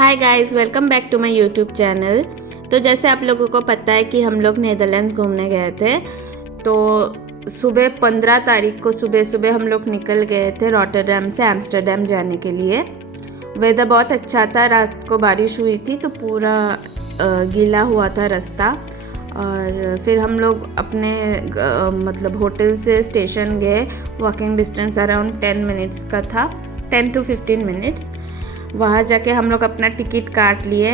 Hi guys, welcome back to my YouTube channel. तो जैसे आप लोगों को पता है कि हम लोग नेदरलैंड्स घूमने गए थे। तो सुबह 15 तारीख को सुबह सुबह हम लोग निकल गए थे रॉटरडैम से एम्स्टर्डम जाने के लिए। वेदर बहुत अच्छा था, रात को बारिश हुई थी तो पूरा गीला हुआ था रास्ता। और फिर हम लोग अपने मतलब होटल से स्टेशन गए। वॉकिंग डिस्टेंस अराउंड 10 मिनट्स का था, 10 to 15 मिनट्स। वहाँ जाके हम लोग अपना टिकट काट लिए।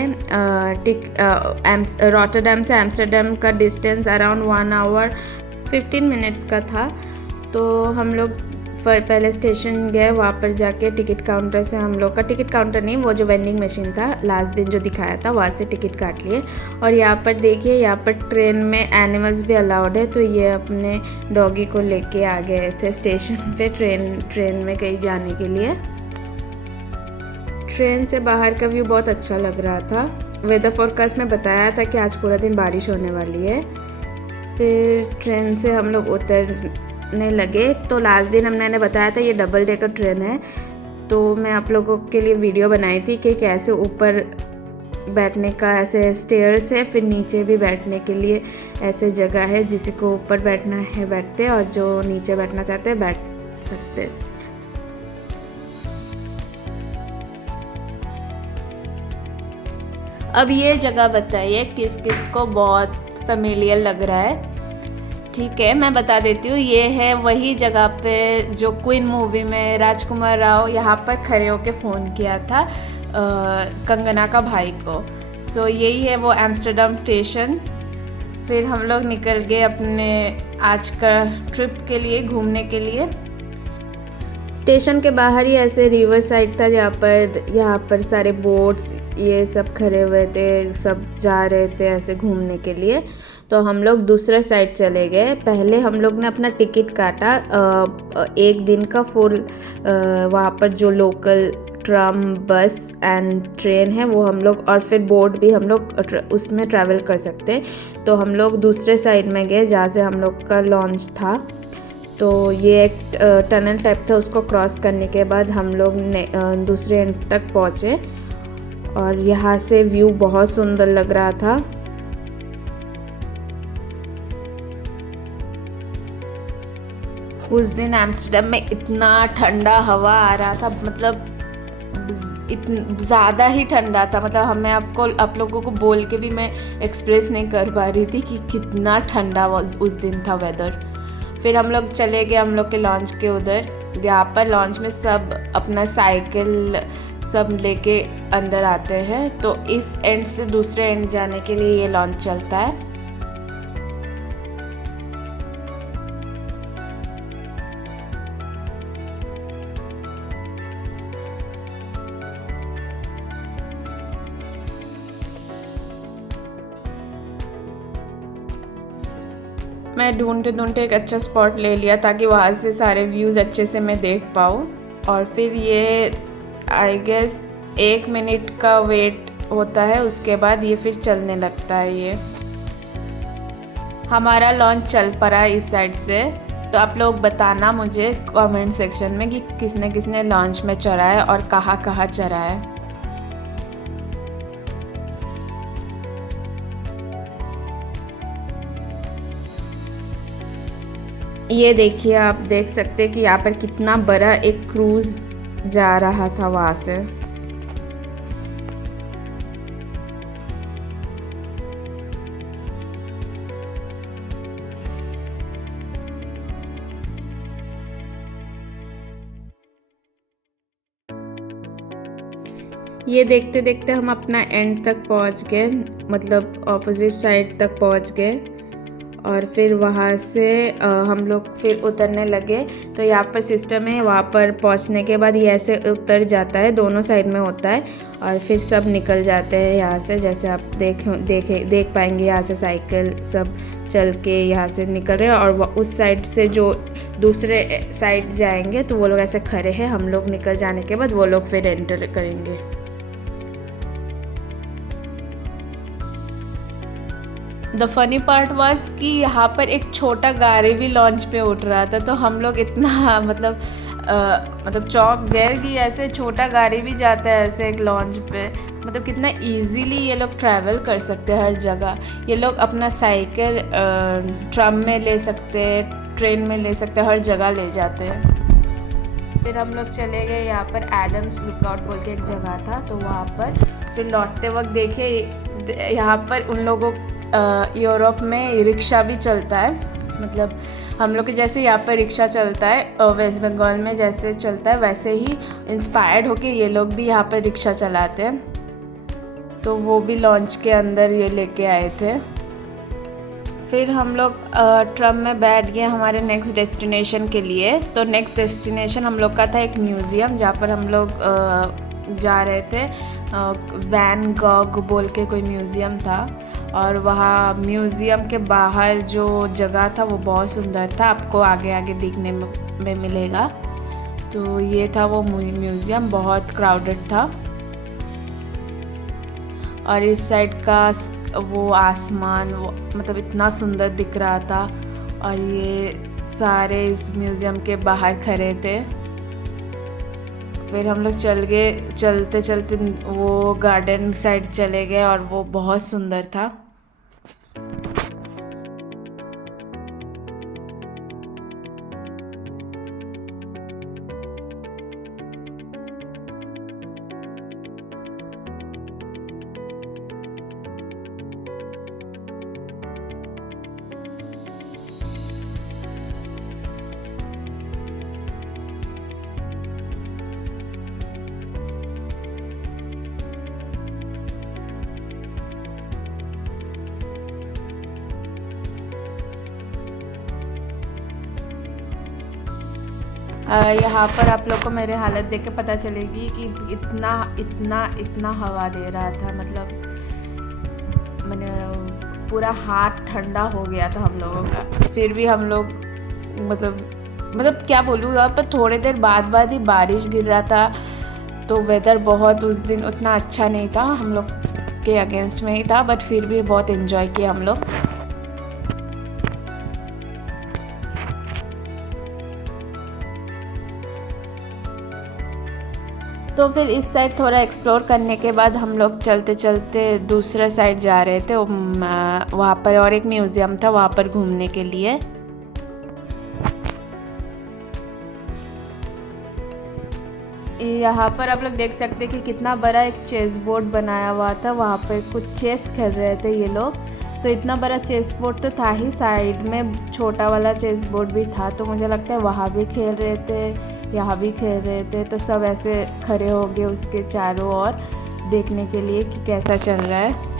रॉटरडैम से एम्स्टर्डम का डिस्टेंस अराउंड 1 hour 15 मिनट्स का था। तो हम लोग पहले स्टेशन गए, वहाँ पर जाके टिकट काउंटर से हम लोग का टिकट काउंटर नहीं, वो जो वेंडिंग मशीन था लास्ट दिन जो दिखाया था वहाँ से टिकट काट लिए। और यहाँ पर देखिए, यहाँ पर ट्रेन में एनिमल्स भी अलाउड है। तो ये अपने डॉगी को लेके आ गए थे स्टेशन पे ट्रेन में कहीं जाने के लिए। ट्रेन से बाहर का व्यू बहुत अच्छा लग रहा था। वेदर फोरकास्ट में बताया था कि आज पूरा दिन बारिश होने वाली है। फिर ट्रेन से हम लोग उतरने लगे। तो लास्ट दिन मैंने बताया था ये डबल डेकर ट्रेन है। तो मैं आप लोगों के लिए वीडियो बनाई थी कि कैसे ऊपर बैठने का ऐसे स्टेयर्स है, फिर नीचे भी बैठने के लिए ऐसे जगह है। जिसी को ऊपर बैठना है बैठते, और जो नीचे बैठना चाहते हैं बैठ सकते। अब ये जगह बताइए किस किस को बहुत फेमिलियर लग रहा है। ठीक है, मैं बता देती हूँ। ये है वही जगह पे जो क्वीन मूवी में राजकुमार राव यहाँ पर खड़े होके फ़ोन किया था कंगना का भाई को। सो यही है वो एम्स्टर्डम स्टेशन। फिर हम लोग निकल गए अपने आज का ट्रिप के लिए, घूमने के लिए। स्टेशन के बाहर ही ऐसे रिवर साइड था, यहाँ पर सारे बोट्स ये सब खड़े हुए थे, सब जा रहे थे ऐसे घूमने के लिए। तो हम लोग दूसरे साइड चले गए। पहले हम लोग ने अपना टिकट काटा एक दिन का फुल। वहाँ पर जो लोकल ट्राम, बस एंड ट्रेन है वो हम लोग, और फिर बोट भी हम लोग उसमें ट्रैवल कर सकते। तो हम लोग दूसरे साइड में गए जहाँ से हम लोग का लॉन्च था। तो ये एक टनल टाइप था, उसको क्रॉस करने के बाद हम लोग ने दूसरे एंड तक पहुँचे। और यहाँ से व्यू बहुत सुंदर लग रहा था। उस दिन एम्स्टर्डम में इतना ठंडा हवा आ रहा था, मतलब ज़्यादा ही ठंडा था। मतलब हमें आप लोगों को बोल के भी मैं एक्सप्रेस नहीं कर पा रही थी कि कितना ठंडा उस दिन था वेदर। फिर हम लोग चले गए हम लोग के लॉन्च के उधर। यहाँ पर लॉन्च में सब अपना साइकिल सब लेके अंदर आते हैं। तो इस एंड से दूसरे एंड जाने के लिए ये लॉन्च चलता है। मैं ढूंढते एक अच्छा स्पॉट ले लिया ताकि वहाँ से सारे व्यूज़ अच्छे से मैं देख पाऊँ। और फिर ये आई गेस 1 मिनट का वेट होता है, उसके बाद ये फिर चलने लगता है। ये हमारा लॉन्च चल पड़ा इस साइड से। तो आप लोग बताना मुझे कमेंट सेक्शन में कि किसने किसने लॉन्च में चढ़ा है और कहाँ कहाँ चढ़ा है। ये देखिए, आप देख सकते हैं कि यहाँ पर कितना बड़ा एक क्रूज़ जा रहा था वहाँ से। ये देखते देखते हम अपना एंड तक पहुँच गए, मतलब ऑपोजिट साइड तक पहुँच गए। और फिर वहाँ से हम लोग फिर उतरने लगे। तो यहाँ पर सिस्टम है, वहाँ पर पहुँचने के बाद ये ऐसे उतर जाता है, दोनों साइड में होता है। और फिर सब निकल जाते हैं यहाँ से। जैसे आप देख पाएंगे, यहाँ से साइकिल सब चल के यहाँ से निकल रहे हैं। और उस साइड से जो दूसरे साइड जाएंगे तो वो लोग ऐसे खड़े हैं। हम लोग निकल जाने के बाद वो लोग फिर एंटर करेंगे। द फनी पार्ट वाज कि यहाँ पर एक छोटा गाड़ी भी लॉन्च पे उठ रहा था। तो हम लोग इतना मतलब मतलब चौक गए कि ऐसे छोटा गाड़ी भी जाता है ऐसे एक लॉन्च पे। मतलब कितना इजीली ये लोग ट्रैवल कर सकते हैं हर जगह। ये लोग अपना साइकिल ट्रम में ले सकते हैं, ट्रेन में ले सकते हैं, हर जगह ले जाते हैं। फिर हम लोग चले गए यहाँ पर एडम्स लुकआउट बोल के एक जगह था, तो वहाँ पर फिर लौटते वक्त देखे यहाँ पर उन लोगों यूरोप में रिक्शा भी चलता है। मतलब हम लोग के जैसे यहाँ पर रिक्शा चलता है वेस्ट बंगाल में जैसे चलता है, वैसे ही इंस्पायर्ड होके ये लोग भी यहाँ पर रिक्शा चलाते हैं। तो वो भी लॉन्च के अंदर ये लेके आए थे। फिर हम लोग ट्रम में बैठ गए हमारे नेक्स्ट डेस्टिनेशन के लिए। तो नेक्स्ट डेस्टिनेशन हम लोग का था एक म्यूज़ियम, जहाँ पर हम लोग जा रहे थे। वैन गॉग बोल के कोई म्यूज़ियम था, और वहाँ म्यूज़ियम के बाहर जो जगह था वो बहुत सुंदर था, आपको आगे आगे देखने में मिलेगा। तो ये था वो म्यूज़ियम, बहुत क्राउडेड था। और इस साइड का वो आसमान वो मतलब इतना सुंदर दिख रहा था, और ये सारे इस म्यूज़ियम के बाहर खड़े थे। फिर हम लोग चलते चलते वो गार्डन साइड चले गए, और वो बहुत सुंदर था। यहाँ पर आप लोग को मेरे हालत देख के पता चलेगी कि इतना इतना इतना हवा दे रहा था। मतलब मैंने पूरा हाथ ठंडा हो गया था हम लोगों का। फिर भी हम लोग मतलब क्या बोलूँ, यहाँ पर थोड़ी देर बाद ही बारिश गिर रहा था। तो वेदर बहुत उस दिन उतना अच्छा नहीं था, हम लोग के अगेंस्ट में ही था, बट फिर भी बहुत एंजॉय किया हम लोग। तो फिर इस साइड थोड़ा एक्सप्लोर करने के बाद हम लोग चलते चलते दूसरे साइड जा रहे थे। वहाँ पर और एक म्यूज़ियम था वहाँ पर घूमने के लिए। यहाँ पर आप लोग देख सकते हैं कि कितना बड़ा एक चेस बोर्ड बनाया हुआ था। वहाँ पर कुछ चेस खेल रहे थे ये लोग। तो इतना बड़ा चेस बोर्ड तो था ही, साइड में छोटा वाला चेस बोर्ड भी था। तो मुझे लगता है वहाँ भी खेल रहे थे, यहाँ भी खेल रहे थे। तो सब ऐसे खड़े हो गए उसके चारों ओर देखने के लिए कि कैसा चल रहा है।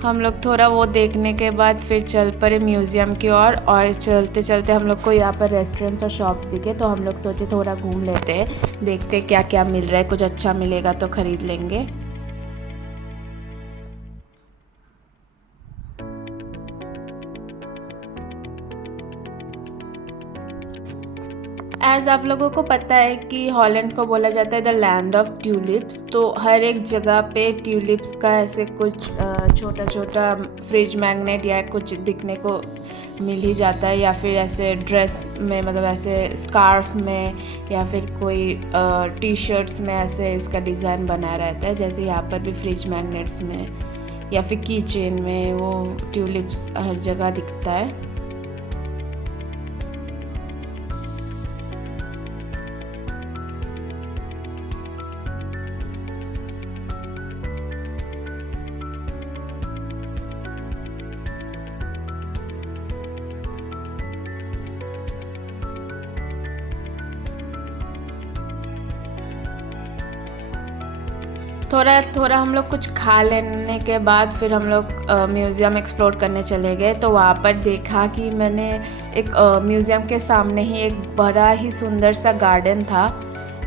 हम लोग थोड़ा वो देखने के बाद फिर चल पड़े म्यूज़ियम की ओर। और चलते चलते हम लोग को यहाँ पर रेस्टोरेंट्स और शॉप्स दिखे, तो हम लोग सोचे थोड़ा घूम लेते हैं, देखते क्या क्या मिल रहा है, कुछ अच्छा मिलेगा तो ख़रीद लेंगे। एज़ आप लोगों को पता है कि हॉलैंड को बोला जाता है द लैंड ऑफ ट्यूलिप्स। तो हर एक जगह पे ट्यूलिप्स का ऐसे कुछ छोटा छोटा फ्रिज मैग्नेट या कुछ दिखने को मिल ही जाता है, या फिर ऐसे ड्रेस में, मतलब ऐसे स्कार्फ में, या फिर कोई टी शर्ट्स में ऐसे इसका डिज़ाइन बना रहता है। जैसे यहाँ पर भी फ्रिज मैग्नेट्स में या फिर की चेन में वो ट्यूलिप्स हर जगह दिखता है। थोड़ा हम लोग कुछ खा लेने के बाद फिर हम लोग म्यूज़ियम एक्सप्लोर करने चले गए। तो वहाँ पर देखा कि मैंने एक म्यूज़ियम के सामने ही एक बड़ा ही सुंदर सा गार्डन था।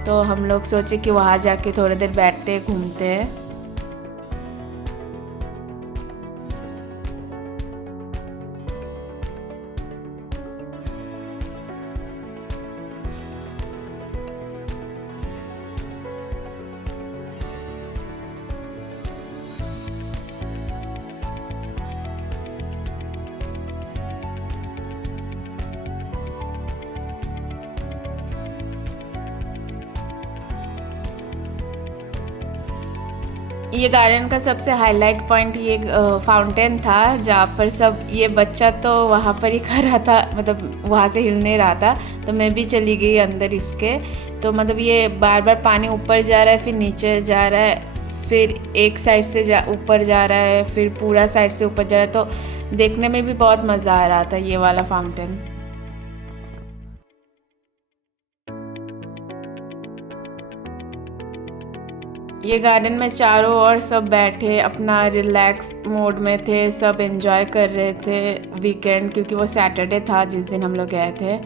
तो हम लोग सोचे कि वहाँ जाके थोड़ी देर बैठते घूमते हैं। ये गार्डन का सबसे हाईलाइट पॉइंट ये फाउंटेन था, जहाँ पर सब ये बच्चा तो वहाँ पर ही खड़ा था, मतलब वहाँ से हिल नहीं रहा था, तो मैं भी चली गई अंदर इसके। तो मतलब ये बार बार पानी ऊपर जा रहा है, फिर नीचे जा रहा है, फिर एक साइड से ऊपर जा रहा है, फिर पूरा साइड से ऊपर जा रहा है, तो देखने में भी बहुत मज़ा आ रहा था ये वाला फाउंटेन। ये गार्डन में चारों ओर सब बैठे अपना रिलैक्स मोड में थे, सब एंजॉय कर रहे थे वीकेंड, क्योंकि वो सैटरडे था जिस दिन हम लोग गए थे,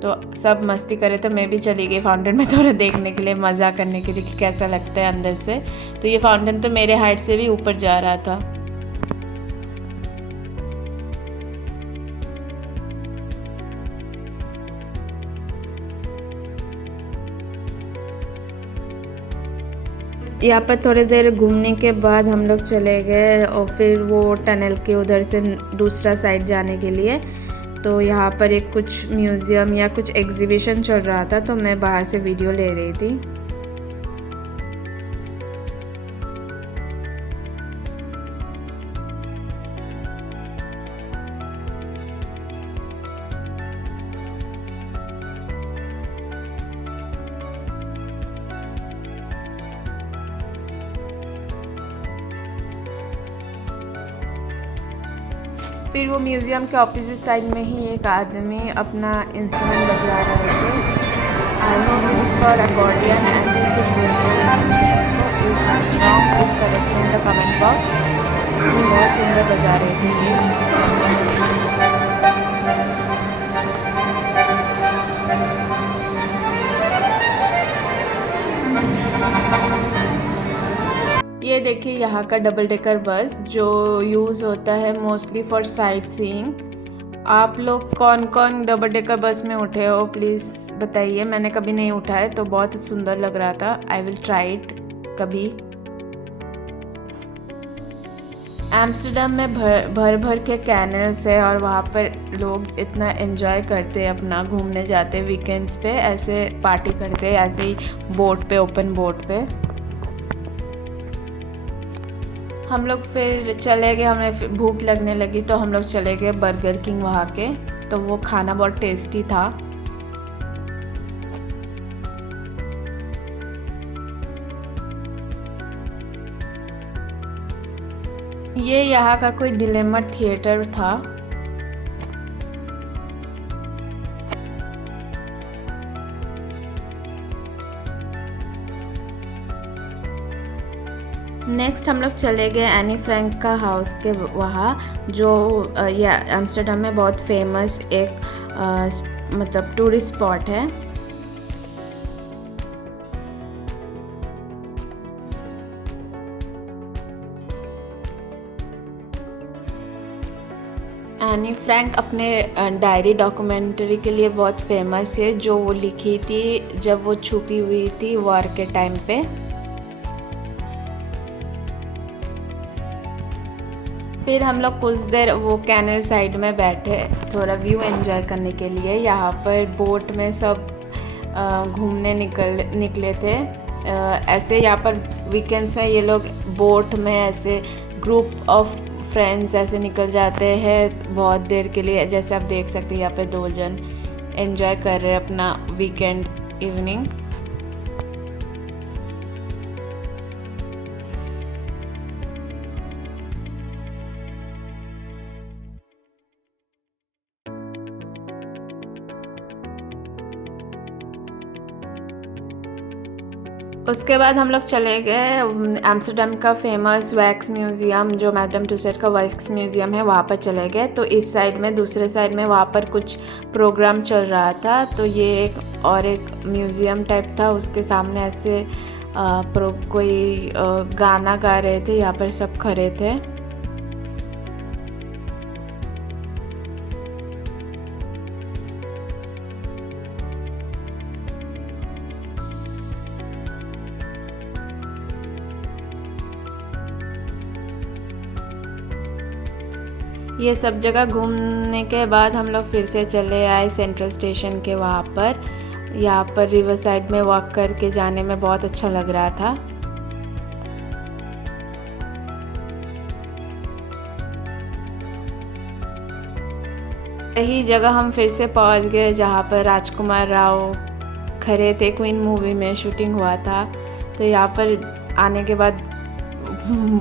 तो सब मस्ती कर रहे थे। मैं भी चली गई फाउंटेन में थोड़ा देखने के लिए, मज़ा करने के लिए कि कैसा लगता है अंदर से। तो ये फाउंटेन तो मेरे हाइट से भी ऊपर जा रहा था। यहाँ पर थोड़ी देर घूमने के बाद हम लोग चले गए और फिर वो टनल के उधर से दूसरा साइड जाने के लिए। तो यहाँ पर एक कुछ म्यूज़ियम या कुछ एग्जीबिशन चल रहा था, तो मैं बाहर से वीडियो ले रही थी। फिर वो म्यूज़ियम के ऑपोजिट साइड में ही एक आदमी अपना इंस्ट्रूमेंट बजा रहे थे। I hope it is called accordion, ऐसे ही कुछ बोलते हैं। Please correct in the comment box. बहुत सुंदर बजा रहे थे ये देखिए यहाँ का डबल डेकर बस जो यूज़ होता है मोस्टली फॉर साइट सीइंग। आप लोग कौन कौन डबल डेकर बस में उठे हो प्लीज़ बताइए। मैंने कभी नहीं उठा है, तो बहुत सुंदर लग रहा था। आई विल ट्राई इट कभी। एम्स्टर्डम में भर भर के कैनल्स है और वहाँ पर लोग इतना एंजॉय करते हैं, अपना घूमने जाते वीकेंड्स पे, ऐसे पार्टी करते ऐसे ही बोट पे, ओपन बोट पे। हम लोग फिर चले गए, हमें भूख लगने लगी तो हम लोग चले गए बर्गर किंग वहाँ के। तो वो खाना बहुत टेस्टी था। ये यहाँ का कोई डिलेमा थिएटर था। नेक्स्ट हम लोग चले गए एनी फ्रैंक का हाउस के वहाँ, जो या एम्स्टर्डम में बहुत फेमस एक मतलब टूरिस्ट स्पॉट है। एनी फ्रैंक अपने डायरी डॉक्यूमेंट्री के लिए बहुत फेमस है, जो वो लिखी थी जब वो छुपी हुई थी वॉर के टाइम पे। फिर हम लोग कुछ देर वो कैनल साइड में बैठे थोड़ा व्यू एंजॉय करने के लिए। यहाँ पर बोट में सब घूमने निकले थे। ऐसे यहाँ पर वीकेंड्स में ये लोग बोट में ऐसे ग्रुप ऑफ फ्रेंड्स ऐसे निकल जाते हैं बहुत देर के लिए। जैसे आप देख सकते हैं यहाँ पे 2 जन एंजॉय कर रहे हैं अपना वीकेंड इवनिंग। उसके बाद हम लोग चले गए एम्स्टर्डम का फेमस वैक्स म्यूज़ियम, जो मैडम टूसेट का वैक्स म्यूज़ियम है, वहाँ पर चले गए। तो इस साइड में, दूसरे साइड में वहाँ पर कुछ प्रोग्राम चल रहा था। तो ये एक म्यूज़ियम टाइप था, उसके सामने ऐसे कोई गाना गा रहे थे, यहाँ पर सब खड़े थे। ये सब जगह घूमने के बाद हम लोग फिर से चले आए सेंट्रल स्टेशन के वहाँ पर। यहाँ पर रिवर साइड में वॉक करके जाने में बहुत अच्छा लग रहा था। वही जगह हम फिर से पहुंच गए जहाँ पर राजकुमार राव खड़े थे, क्वीन मूवी में शूटिंग हुआ था। तो यहाँ पर आने के बाद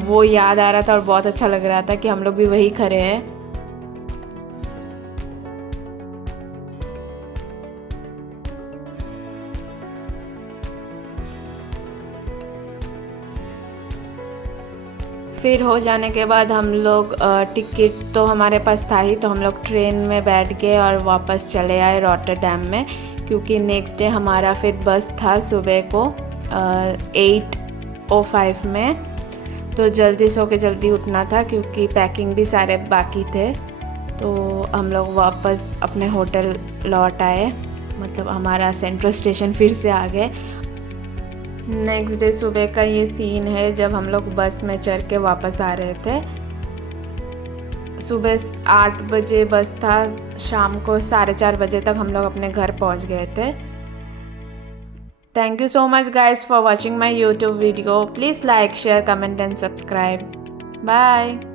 वो याद आ रहा था और बहुत अच्छा लग रहा था कि हम लोग भी वही खड़े हैं। फिर हो जाने के बाद हम लोग टिकट तो हमारे पास था ही, तो हम लोग ट्रेन में बैठ गए और वापस चले आए रॉटरडैम में, क्योंकि नेक्स्ट डे हमारा फिर बस था सुबह को 8:05 में। तो जल्दी सो के जल्दी उठना था क्योंकि पैकिंग भी सारे बाकी थे। तो हम लोग वापस अपने होटल लौट आए, मतलब हमारा सेंट्रल स्टेशन फिर से आ गए। नेक्स्ट डे सुबह का ये सीन है जब हम लोग बस में चढ़ के वापस आ रहे थे। सुबह 8 बजे बस था, शाम को 4:30 बजे तक हम लोग अपने घर पहुंच गए थे। Thank you so much guys for watching my YouTube video. Please like, share, comment and subscribe. Bye.